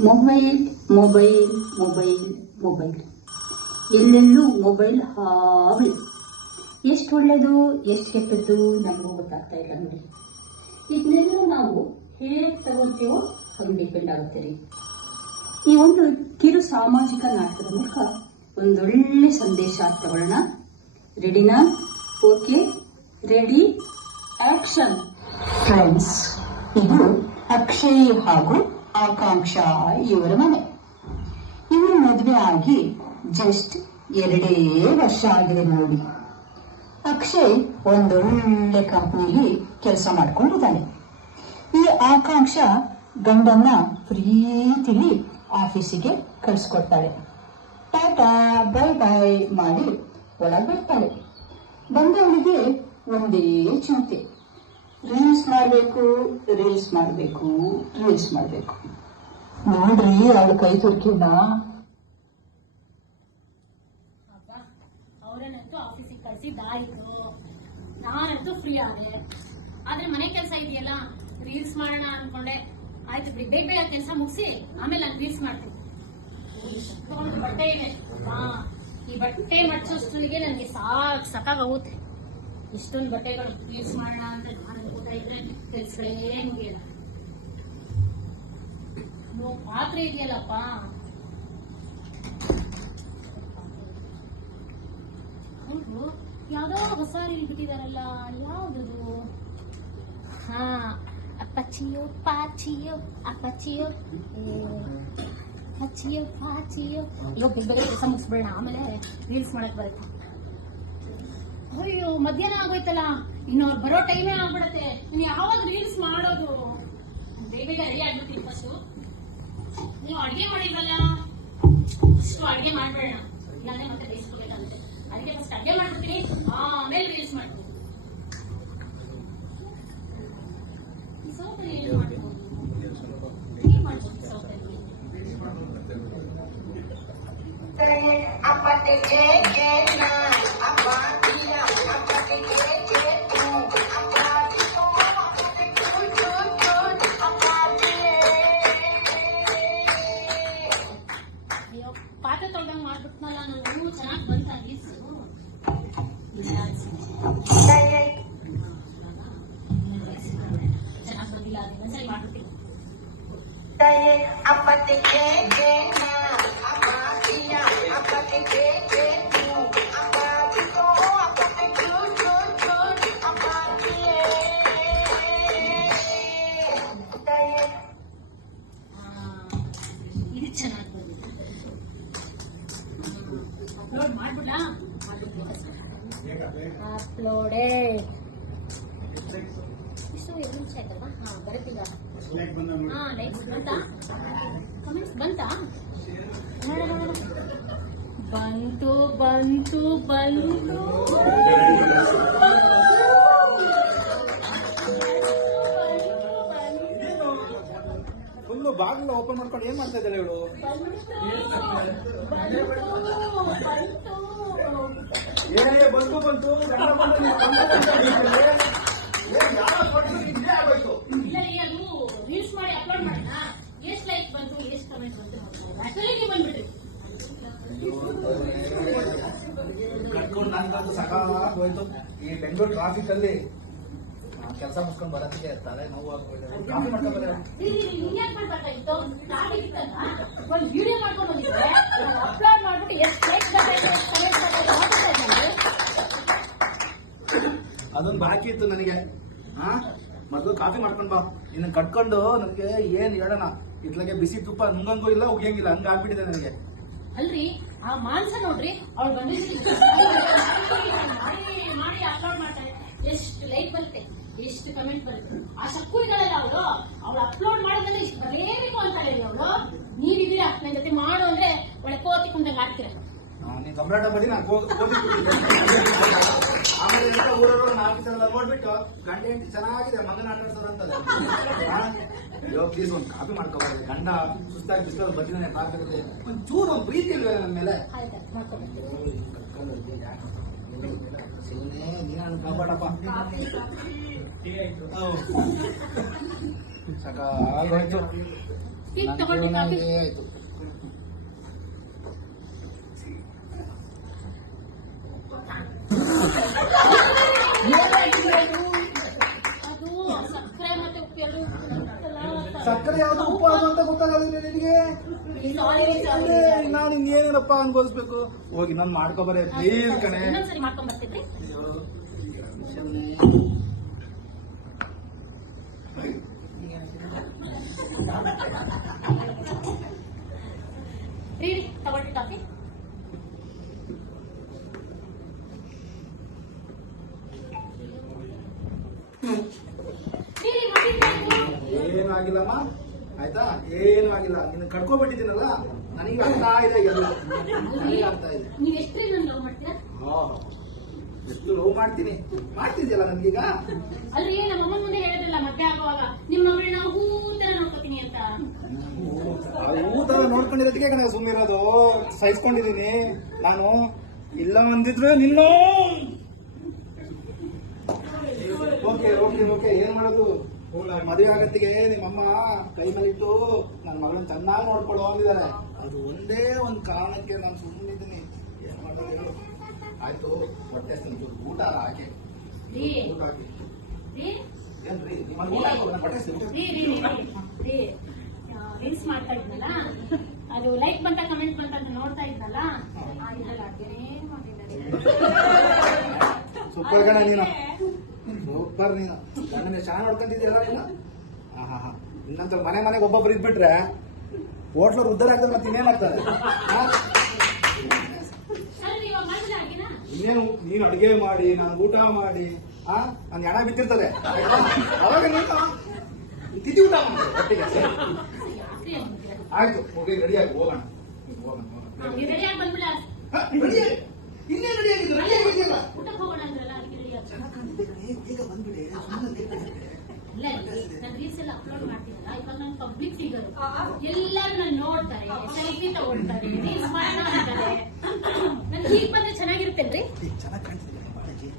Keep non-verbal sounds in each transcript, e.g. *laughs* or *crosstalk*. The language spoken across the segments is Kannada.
ಮೊಬೈಲ್ ಮೊಬೈಲ್ ಮೊಬೈಲ್ ಮೊಬೈಲ್ ಎಲ್ಲೆಲ್ಲೂ ಮೊಬೈಲ್ ಹಾವಳಿ. ಎಷ್ಟು ಒಳ್ಳೆಯದು ಎಷ್ಟು ಕೆಟ್ಟದ್ದು ನಮಗೂ ಗೊತ್ತಾಗ್ತಾ ಇಲ್ಲ ನೋಡಿ. ಇದನ್ನೆಲ್ಲ ನಾವು ಹೇಗೆ ತಗೊಳ್ತೀವೋ ಹಂಗೆ ಡಿಪೆಂಡ್ ಆಗುತ್ತೆ ರೀ. ಈ ಒಂದು ಕಿರು ಸಾಮಾಜಿಕ ನಾಟಕದ ಮೂಲಕ ಒಂದೊಳ್ಳೆ ಸಂದೇಶ ತಗೊಳ್ಳೋಣ. ರೆಡಿನಾ ಓಕೆ ರೆಡಿ ಆಕ್ಷನ್ ಫ್ರೆಂಡ್ಸ್ ಇದು ಅಕ್ಷಯ್ ಹಾಗೂ ಆಕಾಂಕ್ಷ ಇವರ ಮನೆ. ಇವರು ಮದುವೆ ಆಗಿ ಜಸ್ಟ್ ಎರಡೇ ವರ್ಷ ಆಗಿದೆ ನೋಡಿ. ಅಕ್ಷಯ್ ಒಂದೊಳ್ಳೆ ಕಂಪ್ನಿಲಿ ಕೆಲಸ ಮಾಡ್ಕೊಂಡಿದ್ದಾನೆ. ಈ ಆಕಾಂಕ್ಷ ಗಂಡನ್ನ ಪ್ರೀತಿಲಿ ಆಫೀಸಿಗೆ ಕಳಿಸ್ಕೊಡ್ತಾಳೆ. ಟಾಟಾ ಬೈ ಬೈ ಮಾಡಿ ಒಳಗೆ ಬರ್ತಾಳೆ. ಬಂದವಳಿಗೆ ಒಂದೇ ಚಿಂತೆ. ರೀಲ್ಸ್ ಮಾಡಬೇಕು ರೀಲ್ಸ್ ಮಾಡಬೇಕು ರೀಲ್ಸ್ ಮಾಡಬೇಕು. ನೋಡ್ರಿ, ಅವಳ ಕೈ ತುರ್ಕಿನ ಅವರನ್ನಂತೂ ಆಫೀಸಿಗೆ ಕಳ್ಸಿದ್ದಾಯ್ತು ನಾನಂತೂ ಫ್ರೀ ಆದೆ. ಆದ್ರೆ ಮನೆ ಕೆಲಸ ಇದೆಯಲ್ಲ ರೀಲ್ಸ್ ಮಾಡೋಣ ಅನ್ಕೊಂಡೆ. ಆಯ್ತು, ಬಿಡಿ, ಬೇಗ ಬೇಗ ಕೆಲಸ ಮುಗಿಸಿ, ಆಮೇಲೆ ನಾನು ರೀಲ್ಸ್ ಮಾಡ್ತೀನಿ. ಇಷ್ಟೊಂದು ಬಟ್ಟೆ ಇದೆ. ಈ ಬಟ್ಟೆ ಮಡ್ಚೋಷ್ಟೊತ್ತಿಗೆ ನನಗೆ ಸಾಕ್ ಸಾಕಾಗುತ್ತೆ ಇಷ್ಟೊಂದು ಬಟ್ಟೆಗಳು ರೀಲ್ಸ್ ಮಾಡೋಣ ಅಂತ. ಇದ್ರೆ ಪಾತ್ರೆ ಇದೆಯಲ್ಲಪ್ಪ ಯಾವ್ದೋ ಹೊಸ ರೀಲ್ ಬಿಟ್ಟಿದಾರಲ್ಲ ಯಾವ್ದದು ಹಾ ಅಪ್ಪಚ್ಚಿಯೋ ಪಾಚಿಯೋ ಅಪ್ಪಚ್ಚಿಯೋ ಪಚ್ಚಿಯೋ ಪಾಚಿಯೋ. ಇವಾಗ ಆಮೇಲೆ ರೀಲ್ಸ್ ಮಾಡಕ್ ಬರುತ್ತೆ. ಅಯ್ಯೋ ಮಧ್ಯಾಹ್ನ ಆಗೋಯ್ತಲ್ಲ? ಇನ್ನು ಅವ್ರು ಬರೋ ಟೈಮೇ ಆಗ್ಬಿಡತ್ತೆ. ನೀನು ಯಾವಾಗ ರೀಲ್ಸ್ ಮಾಡೋದು? ಬೇಗ ರೆಡಿ ಆಗ್ಬಿಡ್ತೀನಿ ಫಸ್ಟು ನೀವು ಅಡುಗೆ ಮಾಡಿದ್ರಲ್ಲ? ಫಸ್ಟ್ ಅಡುಗೆ ಮಾಡ್ಬೇಡ. ಇಲ್ಲಾಂದ್ರೆ ಮತ್ತೆ ಬೇಯಿಸ್ಕೋಬೇಕಾಗುತ್ತೆ ಅದಕ್ಕೆ ಫಸ್ಟ್ ಅಡುಗೆ ಮಾಡ್ಬಿಡ್ತೀನಿ. ಆಮೇಲೆ ರೀಲ್ಸ್ ಮಾಡ್ತೀನಿ. ಮಾಡ್ಬೋದು? ಈ ಸೌಕರ್ಯ ಅಪ್ಲೋಡೆಡ್ ಇಷ್ಟು ಎರಡು ನಿಮಿಷ ಆಯ್ತಲ್ವಾ ಹಾ ಬರುತ್ತೀಗ. ಹಾ ಲೈಕ್ ಬಂತಾ? ಕಮೆಂಟ್ಸ್ ಬಂತಾ? ಬಂತು ಬಂತು ಬಂತು. ಬಾಗಿಲು ಓಪನ್ ಮಾಡ್ಕೊಂಡು ಏನ್ ಮಾಡ್ತಾ ಇದ್ದಾಳೆ ಇವಳು ಏನೇ ಬಂತು ಬಂತು ಗಂಡ ಬಂದು ನೀನು ಬಂದು ಬಂತು ಅಂತಿದ್ದೆ. ಏನ್ ಯಾವ ಇದ್ದೇ ಆಗೋಯ್ತು. ಇಲ್ಲ ರೀ, ಅದು ರೀಲ್ಸ್ ಮಾಡಿ ಅಪ್ಲೋಡ್ ಮಾಡಿದ ಎಷ್ಟು ಲೈಕ್ ಬಂತು ಎಷ್ಟು ಕಮೆಂಟ್ ಬಂತು ಆಕ್ಚುಲಿ ನೀವು ಬಂದ್ಬಿಟ್ರಿ ಕಟ್ಕೊಂಡು ನನ್ಗಂತೂ ಸಕಾಲ ಹೋಯ್ತು ಈ ಬೆಂಗಳೂರು ಟ್ರಾಫಿಕ್ ಅಲ್ಲಿ ಕೆಲಸ ಮುಗಿಸ್ಕೊಂಡು ಬರೋದಕ್ಕೆ ತಲೆ ನೋವು ಕಾಫಿ ಮಾಡ್ಕೊಂಡು ಒಂದು ವಿಡಿಯೋ ಮಾಡ್ಕೊಂಡು ಅಪ್ಲೋಡ್ ಮಾಡ್ಬಿಟ್ಟು ಎಷ್ಟು ಅದೊಂದು ಬಾಕಿ ಇತ್ತು ನನಗೆ. ಹಾ? ಮೊದಲು ಕಾಫಿ ಮಾಡ್ಕೊಂಡ್ ಬಾ. ಇನ್ನು ಕಟ್ಕೊಂಡು ನನಗೆ ಏನ್ ಹೇಳೋಣ? ಇತ್ಲಾಗೆ ಬಿಸಿ ತುಪ್ಪ ನುಂಗಂಗೂ ಇಲ್ಲ ಉಗಿಯಂಗಿಲ್ಲ. ಹಂಗ ಆಗ್ಬಿಟ್ಟಿದೆ ನನಗೆ. ಅಲ್ರಿ ಆ ಮಾನ್ಸ ನೋಡ್ರಿ ಅವ್ಳು ಬಂದಿದ್ದೀನಿ ಮಾಡಿ ಮಾಡಿ ಅಪ್ಲೋಡ್ ಮಾಡ್ತಾರೆ ಎಷ್ಟು ಲೈಕ್ ಬರುತ್ತೆ. ಎಷ್ಟು ಕಮೆಂಟ್ ಬರುತ್ತೆ ಆ ಶಕ್ಕು ಇದ್ದಾಳಲ್ಲ ಅವಳು ಅವಳು ಅಪ್ಲೋಡ್ ಮಾಡಿದ್ರೆ ಇಷ್ಟು ಬರಲೇಬೇಕು ಅಂತಾಳೆ ಅವಳು. ನೀವಿದ್ದೀರಾ ನನ್ನ ಜೊತೆ ಮಾಡು ಅಂದ್ರೆ ಒಳ್ಳೆ ಕೋತಿ ಕುಂದಂಗೆ ಆಗ್ತೀರ ಆ, ನೀನ್ ಕಂಪ್ಲೇಂಟ್ ಮಾಡಿ ನಾನು ಆಮೇಲೆ ಎಲ್ಲ ಊರವರು ನಾಲ್ಕು ಸಲ ನೋಡ್ಬಿಟ್ಟು ಗಂಡ ಹೆಂಡತಿ ಚೆನ್ನಾಗಿದೆ ಮಗನ ಆಟಾಡ್ಸೋರು ಅಂತದೆ ಆ? ಅಯ್ಯೋ ಪ್ಲೀಸ್ ಒಂದು ಕಾಫಿ ಮಾಡ್ಕೋಬಾರ್ದು. ಗಂಡ ಸುಸ್ತಾಗಿ ಬಿಸಿಲಲ್ಲಿ ಬರ್ತಿದ್ದಾನೆ ಒಂದು ಚೂರು ಒಂದು ಪ್ರೀತಿ ಇಲ್ವೇ ನನ್ನ ಮೇಲೆ? ಶಿವನೇ ನೀನ ಕಾಪಾಡಪ್ಪ. ಆಯ್ತು. ಸಕ್ಕರೆ ಯಾವ್ದು ಉಪ್ಪು ಅದು ಅಂತ ಗೊತ್ತಾಗಲ್ಲ ನಿನಗೆ. ನಾನು ಇನ್ನೇನೇನಪ್ಪ ಅನ್ಬೋಸ್ಬೇಕು ಹೋಗಿ ನಾನು ಮಾಡ್ಕೊಬರೇ ಪ್ಲೀಸ್ ಕಣೆ. ಇನ್ನೊಂದ್ಸರಿ ಮಾಡ್ಕೊಂಡ್ ರೀ ರೀ, ತಗೊಳ್ಳಿ ಕಾಫಿ. ಏನು ಆಗಿಲ್ಲಮ್ಮ ಆಯ್ತಾ? ಏನು ಆಗಿಲ್ಲ ನಿನ್ನ ಕಡ್ಕೊಬಿಟ್ಟಿದ್ದೀನಲ್ಲ? ನನಗೆ ಅರ್ಥ ಇದೆ ಎಲ್ಲ. ನನಗೆ ಅರ್ಥ ಇದೆ ನೀವ್ ಎಷ್ಟ್ರಿ ನನ್ ಲವ್ ಮಾಡ್ತೀರಾ. ಎಷ್ಟು ಲವ್ ಮಾಡ್ತೀನಿ. ಮಾಡ್ತಿದ್ಯಲ್ಲ ನನ್ಗೀಗ? ಅಲ್ರಿ ನಮ್ಮ ಮುಂದೆ ಮದ್ವೆ ಆಗುವಾಗ ನಿಮ್ಮ ಮಗಳನ್ನ ಹೂ ತರ ನೋಡ್ಕೋತೀನಿ ಅಂತ ಊ ತರ ನೋಡ್ಕೊಂಡಿರೋದಕ್ಕೆ ಕಣ ಸುಮ್ಮನಿರೋದು ಸಹಿಸ್ಕೊಂಡಿದೀನಿ. ನಾನು ಇಲ್ಲ ಅಂದಿದ್ರೆ ನಿನ್ನ. Okay okay okay. ಏನ್ ಮಾಡೋದು? ಮದುವೆ ಆಗತ್ತಿಗೆ ನಿಮ್ಮಮ್ಮ ಕೈ ಮೇಲಿಟ್ಟು ನನ್ನ ಮಗಳನ್ನ ಚೆನ್ನಾಗಿ ನೋಡ್ಕೊಳ್ಳೋ ಅಂದಿದ್ದಾರೆ. ಅದು ಒಂದೇ ಒಂದು ಕಾರಣಕ್ಕೆ ನಾನು ಸುಮ್ಮನಿದ್ದೀನಿ ಏನ್ ಮಾಡೋದು? ಆಯ್ತು ಹೊಟ್ಟೆ ಸ್ವಲ್ಪ ಊಟ ಹಾಕಿ. ಊಟ ಹಾಕಿ. ಏನ್ರಿ? ನಿಮ್ಮ ಊಟ ಹೊಟ್ಟೆ ಹಸಿವು. ರೀಲ್ಸ್ ಮಾಡ್ತಾ ಇದ್ನಲ್ಲ ಅದು ಲೈಕ್ ಬಂತ ಕಮೆಂಟ್ ಬಂತ ಅಂತ ನೋಡ್ತಾ ಇದ್ನಲ್ಲ ಆ ಇದ್ರಲ್ಲಿ ಅಡ್ಗೆನೇ ಮಾಡಿದ್ದಾರೆ. ಸೂಪರ್ ಗಣ ನೀನು. ಸೂಪರ್ ನೀನು. ನನ್ನನ್ನ ಚೆನ್ನಾಗಿ ನೋಡ್ಕೊಂತಿದ್ದೀರ ನೀನು ಹಾ ಹಾ ಇನ್ನಂತ ಮನೆ ಮನೆಗೆ ಒಬ್ಬೊಬ್ರು ಇದ್ಬಿಟ್ರೆ ಹೋಟ್ಲವ್ರು ಉದ್ದಾರ ಆಗ್ತದೆ? ಮತ್ತೆ ಇನ್ನೇನಾಗ್ತದೆ ಇನ್ನೇನು? ನೀನು ಅಡುಗೆ ಮಾಡಿ ನಾನು ಊಟ ಮಾಡಿ ಆ ನಾನು ಹಣ ಬಿತ್ತಿರ್ತದೆ? ಅವಾಗ ನೀನು ತಿದ್ದಿ ಊಟ ಮಾಡಿ ಒಟ್ಟಿಗೆ? ಆಯ್ತು ಹೋಗಿ ರೆಡಿಯಾಗಿ ಹೋಗೋಣ. ರೆಡಿಯಾಗಿ ಬಂದ್ಬಿಡ? ಇನ್ನೇ ಊಟಕ್ಕೆ ಹೋಗೋಣ ಅಂದ್ರಲ್ಲ ಅದಕ್ಕೆ ರೆಡಿ ಆಗ್ತದೆ ಚೆನ್ನಾಗಿ ಬೇಗ ಬಂದ್ಬಿಡಿ ಇಲ್ಲ ನಾನು ರೀಲ್ಸ್ ಎಲ್ಲ ಅಪ್ಲೋಡ್ ಮಾಡ್ತೀನಲ್ಲ ಇವಾಗ ನಾನು ಪಬ್ಲಿಕ್ ಫಿಗರ್ ಎಲ್ಲರೂ ನಾನು ನೋಡ್ತಾರೆ ಸೆಲ್ಫಿ ತಗೊಳ್ತಾರೆ ರೀಲ್ಸ್ ಮಾಡೋಣ ಅಂತಾರೆ ನನ್ ಹೀಗ್ ಬಂದ್ರೆ ಚೆನ್ನಾಗಿರುತ್ತೇನ್ರಿ ಚೆನ್ನಾಗಿ ಕಾಣಿಸ್ತೀನಿ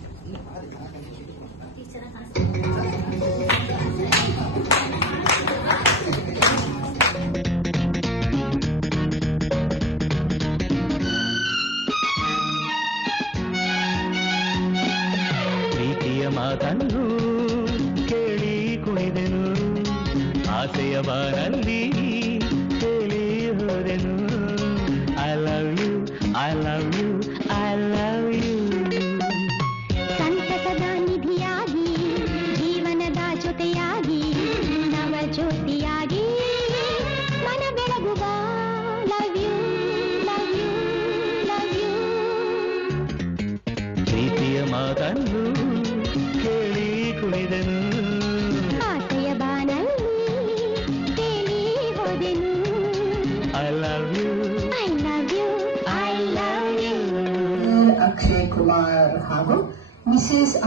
ಚೆನ್ನಾಗಿ ಕಾಣ್ತಿದ್ದೆ ಈಗ ಚೆನ್ನಾಗಿ ಕಾಣಿಸ್ತಾರೆ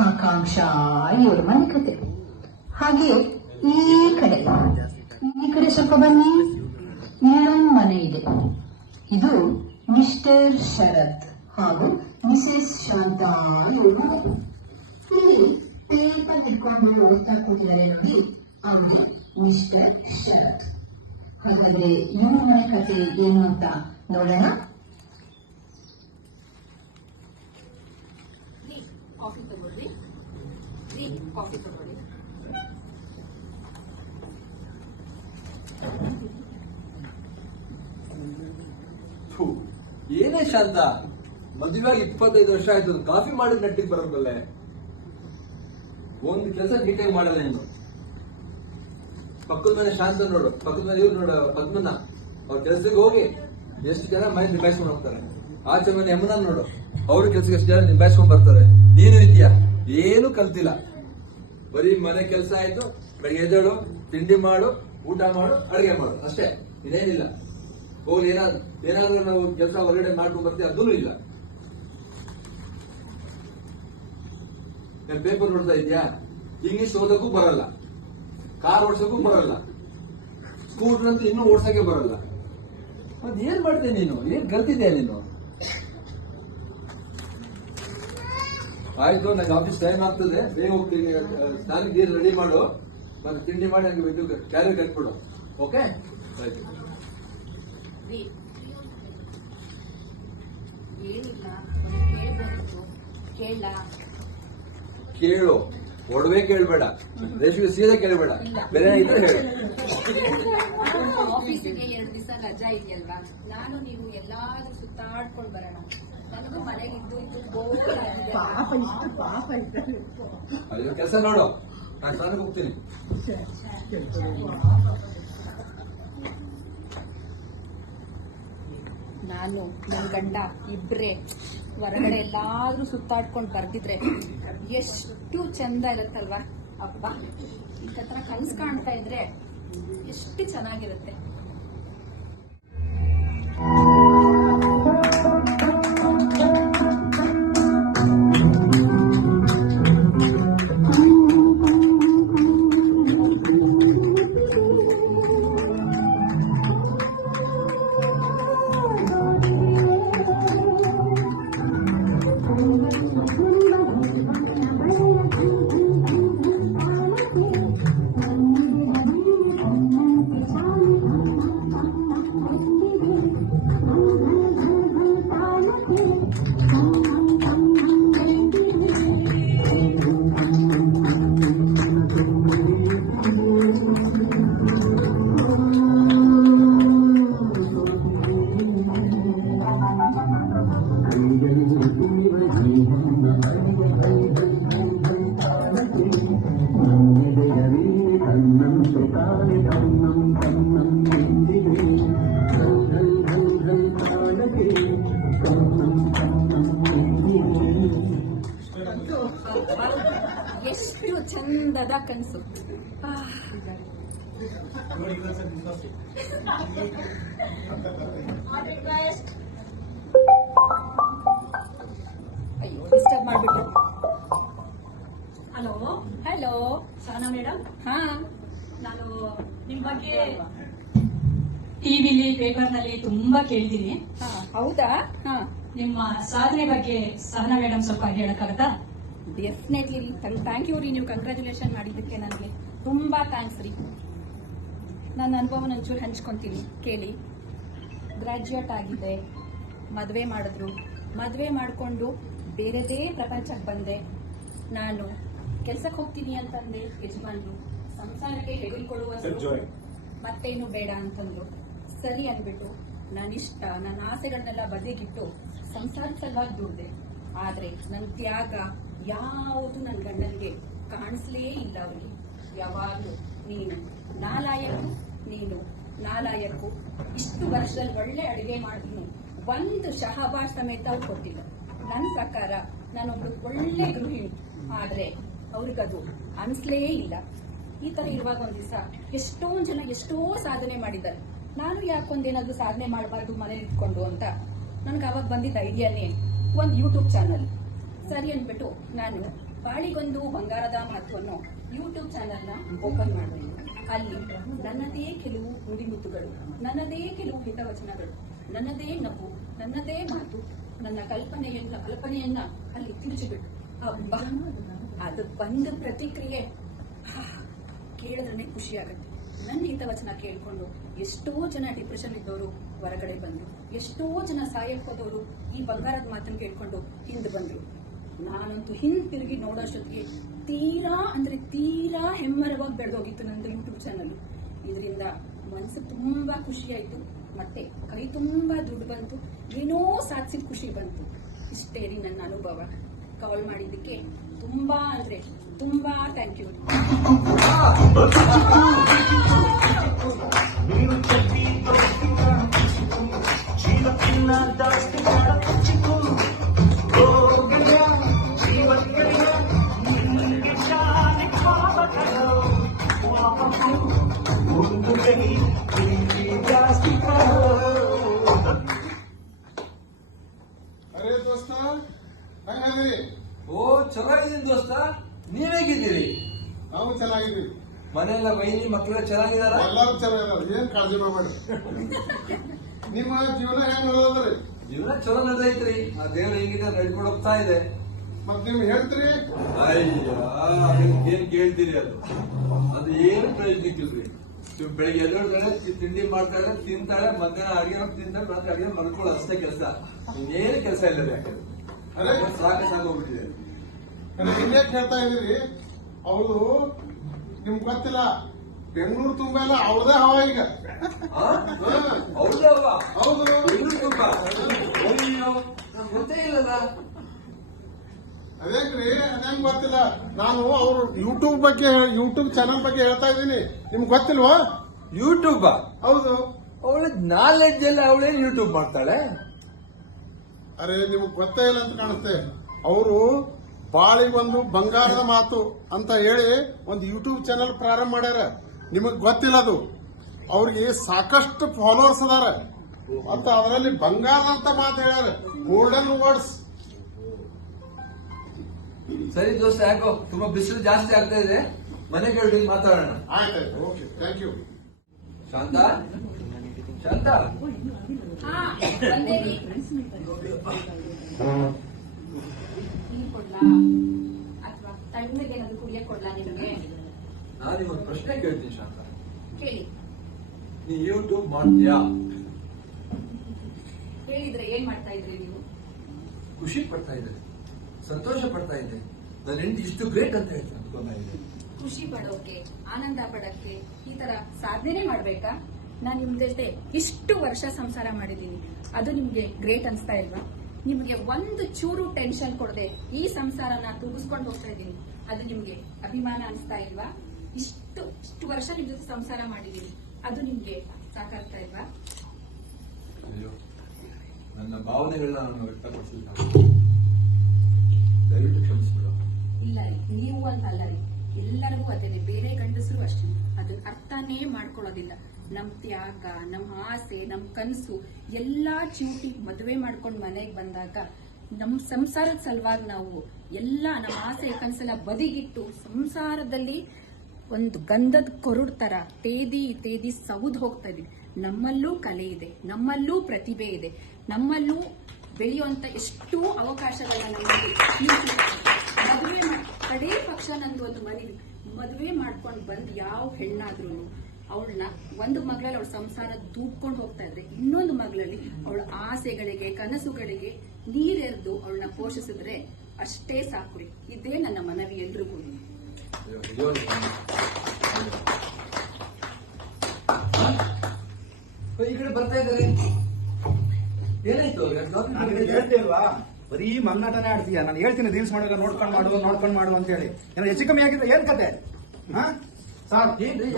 ಆಕಾಂಕ್ಷಾ ಇವರು ಮನೆ ಕತೆ ಹಾಗೆ ಈ ಕಡೆ ಈ ಕಡೆ ಸ್ವಲ್ಪ ಬನ್ನಿ. ಇಲ್ಲೊಂದು ಮನೆ ಇದೆ ಇದು ಮಿಸ್ಟರ್ ಶರತ್ ಹಾಗೂ ಮಿಸೆಸ್ ಶಾಂತಾ ಇವರು. ಇಲ್ಲಿ ಪೇಪರ್ ಹಿಡ್ಕೊಂಡು ಓದ್ತಾ ಕೂತಿದ್ದಾರೆ ನೋಡಿ ಅವರು ಮಿಸ್ಟರ್ ಶರತ್. ಹಾಗಾದ್ರೆ ಇವ್ರ ಮನೆ ಕತೆ ಏನು ಅಂತ ನೋಡೋಣ ರೀ ಕಾಫಿ ತಗೊಳ್ರಿ ರೀ ಕಾಫಿ ಏನೇ ಶಾಂತ. ಮದುವೆಯಾಗಿ ಇಪ್ಪತ್ತೈದು ವರ್ಷ ಆಯ್ತು ಕಾಫಿ ಮಾಡಿದ ನೆಟ್ಟಿಗೆ ಬರೋದಲ್ಲೇ ಒಂದ್ ಕೆಲಸ ನೀಟಾಗಿ ಮಾಡಲ್ಲ ನೀನು. ಪಕ್ಕದ ಮನೆ ಶಾಂತ ನೋಡು, ಪಕ್ಕದ ಮನೆ ಇವ್ರು ನೋಡು ಪದ್ಮನ ಅವ್ರ ಕೆಲ್ಸಕ್ಕೆ ಹೋಗಿ ಎಷ್ಟು ಜನ ಮೈ ನಿಭಾಯಿಸ್ಕೊಂಡು ಹೋಗ್ತಾರೆ. ಆಚೆ ಮನೆ ಯಮುನ ನೋಡು, ಅವ್ರ ಕೆಲ್ಸಕ್ಕೆ ಎಷ್ಟು ಜನ ನಿಭಾಯಿಸ್ಕೊಂಡ್ ಬರ್ತಾರೆ. ನೀನು ಇದೆಯಾ ಏನು ಕಲ್ತಿಲ್ಲ. ಬರೀ ಮನೆ ಕೆಲಸ ಆಯ್ತು, ಬೆಳಿಗ್ಗೆ ಎದ್ದೇಳು, ತಿಂಡಿ ಮಾಡು, ಊಟ ಮಾಡು, ಅಡುಗೆ ಮಾಡು, ಅಷ್ಟೇ. ಇದೇನಿಲ್ಲ ಹೋಗಿ ಏನಾದ್ರು ಏನಾದ್ರೂ ನಾವು ಕೆಲಸ ಹೊರಗಡೆ ಮಾಡ್ಕೊಂಡು ಬರ್ತೀವಿ ಅದೂ ಇಲ್ಲ. ಪೇಪರ್ ನೋಡ್ತಾ ಇದ್ಯಾ ಇಂಗ್ಲಿಷ್ ಓದಕ್ಕೂ ಬರಲ್ಲ. ಕಾರ್ ಓಡ್ಸಕ್ಕೂ ಬರಲ್ಲ. ಸ್ಕೂಟರ್ ಅಂತ ಇನ್ನೂ ಓಡ್ಸಕ್ಕೆ ಬರಲ್ಲ. ಮತ್ತೆ ಏನ್ ಮಾಡ್ತೀಯ ನೀನು? ಏನ್ ಕಲ್ತಿದ್ಯಾ ನೀನು? ಆಯ್ತು ನಂಗೆ ಆಫೀಸ್ ಟೈಮ್ ಆಗ್ತದೆ. ಬೇಗ ಹೋಗ್ತೀನಿ. ಸ್ನಾನಕ್ಕೆ ನೀರು ರೆಡಿ ಮಾಡು. ಮತ್ತೆ ತಿಂಡಿ ಮಾಡಿ ನಂಗೆ ಇದು ಕ್ಯಾರಿ ಕಟ್ಬಿಡು. ಓಕೆ ಆಯ್ತು. ಕೇಳು. ಒಡವೆ ಕೇಳಬೇಡ. ರೇಷ್ಮೆ ಸೀರೆ ಕೇಳಬೇಡ. ಬೇರೆ ಇದ್ರೆ ಹೇಳು. ಆಫೀಸಿಗೆ ಎರಡು ದಿವಸ ರಜಾ ಇದೆಯಲ್ವಾ? ನಾನು ನೀವು ಎಲ್ಲಾದ್ರೂ ಸುತ್ತಾಡ್ಕೊಂಡು ಬರೋಣ. ನನಗೂ ಮನೆಗೆ ಇದ್ದು ಇದ್ದು ಬೋರ್ ಆಗಿದೆ. ಪಾಪ ಇಷ್ಟು ಪಾಪ ಇದ್ದಾರೆ. ಅಯ್ಯೋ ಕೆಲಸ ನೋಡು. ನಾನು ಸ್ನಾನಕ್ಕೆ ಹೋಗ್ತೀನಿ. ನಾನು ನನ್ನ ಗಂಡ ಇಬ್ರೇ ಹೊರಗಡೆ ಎಲ್ಲಾದ್ರೂ ಸುತ್ತಾಡ್ಕೊಂಡು ಬರ್ದಿದ್ರೆ ಎಷ್ಟು ಚಂದ ಇರುತ್ತಲ್ವಾ? ಅಪ್ಪ ಈ ಕತ್ರ ಕನ್ಸು ಕಾಣ್ತಾ ಇದ್ರೆ ಎಷ್ಟು ಚೆನ್ನಾಗಿರುತ್ತೆ. ಎಷ್ಟು ಚಂದದ ಕನಸು. ಅಯ್ಯೋ *laughs* ಸಹನಾ ಮೇಡಮ್ ಹಾ. ನಾನು ನಿಮ್ ಬಗ್ಗೆ ಟಿವಿಲಿ ಪೇಪರ್ನಲ್ಲಿ ತುಂಬಾ ಕೇಳ್ತೀನಿ. ಹೌದಾ? ಹಾ. ನಿಮ್ಮ ಸಾಧನೆ ಬಗ್ಗೆ ಸಹನಾ ಮೇಡಮ್ ಸ್ವಲ್ಪ ಹೇಳಕ್ಕಾಗತ್ತಾ? ಡೆಫಿನೆಟ್ಲಿ ಥ್ಯಾಂಕ್ ಯು ರೀ. ನೀವು ಕಂಗ್ರ್ಯಾಚುಲೇಷನ್ ಮಾಡಿದ್ದಕ್ಕೆ ನನಗೆ. ತುಂಬಾ ಥ್ಯಾಂಕ್ಸ್ ರೀ. ನನ್ನ ಅನುಭವ ಒಂಚೂರು ಹಂಚ್ಕೊತೀನಿ. ಕೇಳಿ. ಗ್ರ್ಯಾಜುಯೇಟ್ ಆಗಿದ್ದೆ ಮದುವೆ ಮಾಡಿದ್ರು. ಮದುವೆ ಮಾಡಿಕೊಂಡು ಬೇರೆದೇ ಪ್ರಪಂಚಕ್ಕೆ ಬಂದೆ. ನಾನು ಕೆಲ್ಸಕ್ಕೆ ಹೋಗ್ತೀನಿ ಅಂತಂದೆ ಯಜಮಾನ್ರು ಸಂಸಾರಕ್ಕೆ ತೆಗೆದುಕೊಳ್ಳುವ ಮತ್ತೇನು ಬೇಡ ಅಂತಂದ್ರು. ಸರಿ ಅಂದ್ಬಿಟ್ಟು ಇಷ್ಟ ನನ್ನ ಆಸೆಗಳನ್ನೆಲ್ಲ ಬದಿಗಿಟ್ಟು ಸಂಸಾರ ಸಲುವಾಗಿ ದುಡ್ದೆ. ಆದ್ರೆ ನನ್ನ ತ್ಯಾಗ ಯಾವುದು ನನ್ನ ಗಂಡನಿಗೆ ಕಾಣಿಸ್ಲೇ ಇಲ್ಲ ಅವರಿಗೆ. ಯಾವಾಗ್ಲೂ ನೀನು ನಾಲಾಯಕ್ಕು ನೀನು ನಾಲಾಯಕ್ಕು ಇಷ್ಟು ವರ್ಷದಲ್ಲಿ ಒಳ್ಳೆ ಅಡುಗೆ ಮಾಡಿದ್ನು ಒಂದು ಶಹಬಾಷ್ ಸಮೇತ ಕೊಟ್ಟಿಲ್ಲ. ನನ್ನ ಪ್ರಕಾರ ನಾನೊಬ್ಳು ಒಳ್ಳೆ ಗೃಹಿಣಿ. ಆದ್ರೆ ಅವ್ರಿಗದು ಅನ್ಸ್ಲೇ ಇಲ್ಲ. ಈ ತರ ಇರುವಾಗ ಒಂದ್ ದಿವಸ ಎಷ್ಟೊಂದ್ ಜನ ಎಷ್ಟೋ ಸಾಧನೆ ಮಾಡಿದ್ದಾರೆ. ನಾನು ಯಾಕೊಂದೇನಾದ್ರು ಸಾಧನೆ ಮಾಡಬಾರ್ದು ಮನೇಲಿ ಇಟ್ಕೊಂಡು ಅಂತ ನನ್ಗೆ ಅವಾಗ ಬಂದಿದ್ದ ಐಡಿಯಾನೇ ಒಂದು ಯೂಟ್ಯೂಬ್ ಚಾನಲ್. ಸರಿ ಅಂದ್ಬಿಟ್ಟು ನಾನು ಬಾಳಿಗೊಂದು ಬಂಗಾರದ ಮಹತ್ವವನ್ನು ಯೂಟ್ಯೂಬ್ ಚಾನಲ್ನ ಓಪನ್ ಮಾಡಿದೆ. ಅಲ್ಲಿ ನನ್ನದೇ ಕೆಲವು ನುಡಿಮುತ್ತುಗಳು ನನ್ನದೇ ಕೆಲವು ಹಿತವಚನಗಳು, ನನ್ನದೇ ನಗು, ನನ್ನದೇ ಮಾತು, ನನ್ನ ಕಲ್ಪನೆಯನ್ನ ಕಲ್ಪನೆಯನ್ನ ಅಲ್ಲಿ ತಿಳಿಸಿಬಿಟ್ಟು ಅಬ್ಬಾ! ಅದು ಬಂದ ಪ್ರತಿಕ್ರಿಯೆ. ಕೇಳಿದ್ರೆ ಖುಷಿ ಆಗುತ್ತೆ. ನನ್ನ ಹಿತವಚನ ಕೇಳ್ಕೊಂಡು ಎಷ್ಟೋ ಜನ ಡಿಪ್ರೆಷನ್ ಇದ್ದವರು ಹೊರಗಡೆ ಬಂದರು. ಎಷ್ಟೋ ಜನ ಸಾಯಕ್ ಹೋದವರು ಈ ಬಂಗಾರದ ಮಾತನ್ನು ಕೇಳಿಕೊಂಡು ಹಿಂದೆ ಬಂದರು. ನಾನಂತೂ ಹಿಂತಿರುಗಿ ನೋಡೋಷ್ಟೊತ್ತಿಗೆ ತೀರಾ ಅಂದ್ರೆ ತೀರಾ ಹೆಮ್ಮರವಾಗಿ ಬೆಳೆದೋಗಿತ್ತು ನಂದು ಯೂಟ್ಯೂಬ್ ಚಾನಲ್ ಇದರಿಂದ ಮನಸ್ಸು ತುಂಬಾ ಖುಷಿ ಆಯ್ತು. ಮತ್ತೆ ಕೈ ತುಂಬಾ ದುಡ್ಡು ಬಂತು. ಏನೋ ಸಾಧಿಸಿದ ಖುಷಿ ಬಂತು. ಇಷ್ಟೇ ರೀ ನನ್ನ ಅನುಭವ. ಕಾಲ್ ಮಾಡಿದ್ದಕ್ಕೆ ತುಂಬಾ ಅಂದ್ರೆ ತುಂಬಾ ಥ್ಯಾಂಕ್ ಯು *laughs* ನೀವ್ ಹೇಗಿದ್ದೀರಿ ನಾವು ಚೆನ್ನಾಗಿದ್ದೀವಿ. ಮನೆಯಲ್ಲ ಮೈನಿ ಮಕ್ಕಳು ಚೆನ್ನಾಗಿದಾರ ಎಲ್ಲರೂ ಚೆನ್ನಾಗಿದ್ದಾರೆ. ಏನ್ ಕಾಳಜಿ ಮಾಡ್ಬೇಡಿ. ನಿಮ್ಮ ಜೀವನ ಹೆಂಗ್ ನಡೆದ್ರಿ ಜೀವನ ಚಲೋ ನಡೆದೈತ್ರಿ. ಆ ದೇವ್ರ ಹೇಗಿದೆ ನಡ್ಕೊಂಡು ಹೋಗ್ತಾ ಇದೆ. ಮತ್ ನೀವು ಹೇಳ್ತೀರಿ? ಅಯ್ಯ ಅದಕ್ಕೆ ಏನ್ ಕೇಳ್ತೀರಿ ಅದು? ಅದು ಏನು ಪ್ರಯೋಜನಕ್ಕಿಲ್ರಿ. ನೀವು ಬೆಳಿಗ್ಗೆ ಎದ್ದೇಳ್ತಾಳೆ ತಿಂಡಿ ಮಾಡ್ತಾಳೆ ತಿಂತಾಳೆ ಮಧ್ಯಾಹ್ನ ಅಡಿಗೆ ತಿಂತಾಳೆ ರಾತ್ರಿ ಅಡಿಗೆ ಮಲ್ಕೊಳ್ಳೋ ಅಷ್ಟೇ ಕೆಲಸ. ಇನ್ನೇನು ಕೆಲಸ ಇಲ್ಲ ಸಾಕು? ಸಾಕು ಸಾಕೋಗ್ಬಿಟ್ಟಿದೆ ಹಿಂಗೆ ಹೇಳ್ತಾ ಇದೀರಿ ಅವಳು ನಿಮ್ಗೆ ಗೊತ್ತಿಲ್ಲ. ಬೆಂಗಳೂರು ತುಂಬ ಎಲ್ಲ ಅವಳದೇ ಹವಾ ಈಗ. ಹೌದು. ಗೊತ್ತೇ ಇಲ್ಲಲ್ಲ ಅದೇನ್ರಿ ಅದೇನ್ ಗೊತ್ತಿಲ್ಲ? ನಾನು ಅವ್ರು ಯೂಟ್ಯೂಬ್ ಬಗ್ಗೆ ಯೂಟ್ಯೂಬ್ ಚಾನಲ್ ಬಗ್ಗೆ ಹೇಳ್ತಾ ಇದ್ದೀನಿ. ನಿಮ್ಗೆ ಗೊತ್ತಿಲ್ವಾ? ಯೂಟ್ಯೂಬ್ ಹೌದು. ಅವಳ ನಾಲೆಜ್ ಎಲ್ಲ ಅವಳೇನ್ ಯೂಟ್ಯೂಬ್ ಮಾಡ್ತಾಳೆ? ಅರೆ ನಿಮ್ಗೆ ಗೊತ್ತೇ ಇಲ್ಲ ಅಂತ ಕಾಣುತ್ತೆ. ಅವರು ಬಾಳಿಗೊಂದು ಬಂಗಾರದ ಮಾತು ಅಂತ ಹೇಳಿ ಒಂದು ಯೂಟ್ಯೂಬ್ ಚಾನಲ್ ಪ್ರಾರಂಭ ಮಾಡ್ಯಾರ. ನಿಮಗ್ ಗೊತ್ತಿಲ್ಲ ಅದು. ಅವ್ರಿಗೆ ಸಾಕಷ್ಟು ಫಾಲೋವರ್ಸ್ ಅದಾರ. ಅಂತ ಅದರಲ್ಲಿ ಬಂಗಾರ ಅಂತ ಮಾತು ಹೇಳ್ಯಾರ. ಗೋಲ್ಡನ್ ವರ್ಡ್ಸ್ ಸರಿ ದೋಸ್ತ ಯಾಕೋ ತುಂಬಾ ಬಿಸಿಲು ಜಾಸ್ತಿ ಆಗ್ತಾ ಇದೆ. ಮನೆ ಕೇಳಿ ಮಾತಾಡೋಣ. ಆಯ್ತಾಯ್ತು ಓಕೆ ಥ್ಯಾಂಕ್ ಯು ಶಾಂತ? ಶಾಂತ? ಅಥವಾ ತಣ್ಣಗೆ ಏನಾದ್ರು ಕುಡಿಯಕ್ ಕೊಡ್ಲಾ ನಿಮಗೆ? ನಾನು ಇವತ್ತು ಪ್ರಶ್ನೆ ಕೇಳ್ತೀನಿ ಶಾಂತ. ಕೇಳಿ. ನೀ ಯೂಟ್ಯೂಬ್ ಮಾಡ್ತೀಯಾ? ಹೇಳಿದ್ರೆ ಏನ್ ಮಾಡ್ತಾ ಇದ್ರಿ ನೀವು? ಖುಷಿ ಪಡ್ತಾ ಇದ್ದೆ. ಸಂತೋಷ ಪಡ್ತಾ ಇದ್ದೆ. ನನ್ನ ಹೆಂಡತಿ ಇಷ್ಟು ಗ್ರೇಟ್ ಅಂತ ಹೇಳ್ತೀನಿ ಅಂದ್ಕೊಂಡ ಇದ್ದೆ. ಖುಷಿ ಪಡೋಕೆ ಆನಂದ ಪಡಕ್ಕೆ ಈ ತರ ಸಾಧನೆ ಮಾಡ್ಬೇಕಾ? ನಾನು ನಿಮ್ ಜೊತೆ ಇಷ್ಟು ವರ್ಷ ಸಂಸಾರ ಮಾಡಿದ್ದೀನಿ. ಅದು ನಿಮ್ಗೆ ಗ್ರೇಟ್ ಅನ್ಸ್ತಾ ಇಲ್ವಾ? ನಿಮ್ಗೆ ಒಂದು ಚೂರು ಟೆನ್ಷನ್ ಕೊಡದೆ ಈ ಸಂಸಾರನ ತೂಗಿಸ್ಕೊಂಡು ಹೋಗ್ತಾ ಇದ್ದೀನಿ. ಅದು ನಿಮ್ಗೆ ಅಭಿಮಾನ ಅನ್ಸ್ತಾ ಇಲ್ವಾ? ಇಷ್ಟು ಇಷ್ಟು ವರ್ಷ ನಿಮ್ ಜೊತೆ ಸಂಸಾರ ಮಾಡಿದೀನಿ. ಅದು ನಿಮ್ಗೆ ಸಾಕಾಗ್ತಾ ಇಲ್ವಾ? ನನ್ನ ಭಾವನೆಗಳನ್ನ ನಾನು ವ್ಯಕ್ತಪಡಿಸಿಲ್ಲ. ದಯವಿಟ್ಟು ಕ್ಷಮಿಸ್ಬಿಡು. ಇಲ್ಲ ರೀ ನೀವು ಅಂತ ಅಲ್ಲ ರೀ. ಎಲ್ಲರಿಗೂ ಅದೇ ಬೇರೆ ಗಂಡಸರು ಅಷ್ಟೇ. ಅದನ್ನ ಅರ್ಥನೇ ಮಾಡ್ಕೊಳ್ಳೋದಿಲ್ಲ. ನಮ್ ತ್ಯಾಗ, ನಮ್ ಆಸೆ, ನಮ್ ಕನಸು, ಎಲ್ಲಾ ಚೂಟಿ ಮದುವೆ ಮಾಡ್ಕೊಂಡು ಮನೆಗೆ ಬಂದಾಗ ನಮ್ ಸಂಸಾರದ ಸಲುವಾಗಿ ನಾವು ಎಲ್ಲ ನಮ್ಮ ಆಸೆ, ಕನಸೆಲ್ಲ ಬದಿಗಿಟ್ಟು ಸಂಸಾರದಲ್ಲಿ ಒಂದು ಗಂಧದ ಕೊರುಡ್ ತರ ತೇದಿ ತೇದಿ ಸೌದ್ ಹೋಗ್ತಾ ಇದೀವಿ ನಮ್ಮಲ್ಲೂ ಕಲೆ ಇದೆ, ನಮ್ಮಲ್ಲೂ ಪ್ರತಿಭೆ ಇದೆ, ನಮ್ಮಲ್ಲೂ ಬೆಳೆಯುವಂತ ಎಷ್ಟೋ ಅವಕಾಶಗಳನ್ನ ಮದುವೆ ಕಡೇ ಪಕ್ಷ ನಂದು ಒಂದು ಮನೇಲಿ ಮದುವೆ ಮಾಡ್ಕೊಂಡು ಬಂದು ಯಾವ ಹೆಣ್ಣಾದ್ರೂ ಅವಳನ್ನ ಒಂದು ಮಗಳಲ್ಲಿ ಅವಳ ಸಂಸಾರ ದೂಕೊಂಡು ಹೋಗ್ತಾ ಇದ್ರೆ ಇನ್ನೊಂದು ಮಗಳಲ್ಲಿ ಅವಳ ಆಸೆಗಳಿಗೆ ಕನಸುಗಳಿಗೆ ನೀರೆರೆದು ಅವಳನ್ನ ಪೋಷಿಸಿದ್ರೆ ಅಷ್ಟೇ ಸಾಕು ಇದೇ ನನ್ನ ಮನವಿ ಎಲ್ರಿಗೂ. ಕೂಡ ಈ ಬರ್ತಾ ಇದ್ದಾರೆ. ಏನಾಯ್ತು ನಾನು ನಿನಗೆ ಹೇಳ್ತೇಲ್ವಾ ಬರೀ ಮನ್ನಾಟನೇ ಆಡ್ತೀಯ? ನಾನು ಹೇಳ್ತೀನಿ ರೀಲ್ಸ್ ಮಾಡುವಾಗ ನೋಡ್ಕೊಂಡು ಮಾಡು ನೋಡ್ಕೊಂಡು ಮಾಡು ಅಂತ ಹೇಳಿ ಏನೋ ಹೆಚ್ಚು ಕಮ್ಮಿ ಆಗಿದ್ರೆ ಏನ್ ಕತೆ? ಹಾ? ಸರ್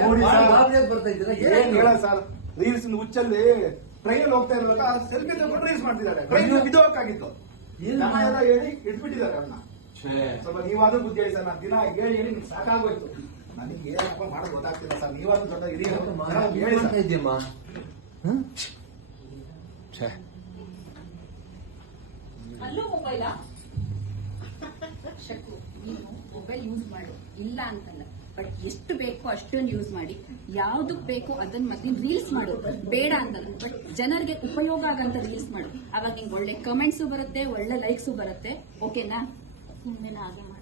ನೋಡಿ ಸರ್. ಗಾಬರಿಯಾಗಿ ಬರ್ತಾ ಏನ್ ಹೇಳ ಸರ್? ರೀಲ್ಸ್ ಹುಚ್ಚಲ್ಲಿ ಟ್ರೈನ್ ಹೋಗ್ತಾ ಇರುವಾಗ ಸೆಲ್ಫಿ ತಗೊಂಡು ರೀಲ್ಸ್ ಮಾಡ್ತಿದ್ದಾರೆ. ಟ್ರೈನ್? ಜನ ಎಲ್ಲ ಹೇಳಿ ಇಟ್ಬಿಟ್ಟಿದ್ದಾರೆ ಅದನ್ನ ಛೇ, ಸ್ವಲ್ಪ ನೀವಾದ್ರೂ ಬುದ್ಧಿ ಹೇಳಿ ಸರ್. ನಾನು ದಿನ ಹೇಳಿ ಹೇಳಿ ನಿಮ್ಗೆ ಸಾಕಾಗೋಯ್ತು. ನನಗೆ ಏನಪ್ಪ ಮಾಡೋದು ಗೊತ್ತಾಗ್ತಿಲ್ಲ ಸರ್. ನೀವಾದ್ರೂ ದೊಡ್ಡ ಹಿರಿಯ ಅಲ್ಲೂ ಮೊಬೈಲಾ? ಶಕು ನೀನು ಮೊಬೈಲ್ ಯೂಸ್ ಮಾಡು. ಇಲ್ಲ ಅಂತಲ್ಲ. ಬಟ್ ಎಷ್ಟು ಬೇಕೋ ಅಷ್ಟೊಂದು ಯೂಸ್ ಮಾಡಿ ಯಾವ್ದಕ್ ಬೇಕೋ ಅದನ್ನ ಮತ್ತೆ ರೀಲ್ಸ್ ಮಾಡು. ಬೇಡ ಅಂತಲ್ಲ ಬಟ್ ಜನರಿಗೆ ಉಪಯೋಗ ಆಗಂತ ರೀಲ್ಸ್ ಮಾಡು. ಅವಾಗ ನಿಂಗೆ ಒಳ್ಳೆ ಕಮೆಂಟ್ಸು ಬರುತ್ತೆ ಒಳ್ಳೆ ಲೈಕ್ಸು ಬರುತ್ತೆ. ಓಕೆನಾ ಮುಂದೆ ಹಾಗೆ ಮಾಡಿ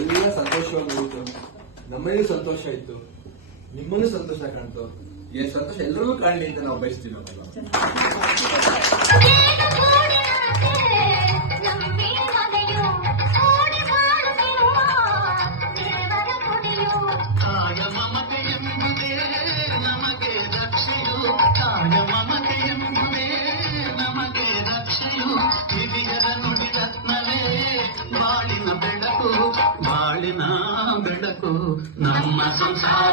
ಎಲ್ಲ ಸಂತೋಷವಾಗಿ ಹೋಯ್ತು ನಮ್ಮಲ್ಲಿ ಸಂತೋಷ ಇತ್ತು. ನಿಮ್ಮಲ್ಲೂ ಸಂತೋಷ ಕಾಣ್ತು. ಈ ಸಂತೋಷ ಎಲ್ಲರಿಗೂ ಕಾಣಲಿ ಅಂತ ನಾವು ಬಯಸ್ತೀವಿ ನಾವಲ್ಲ my sometimes.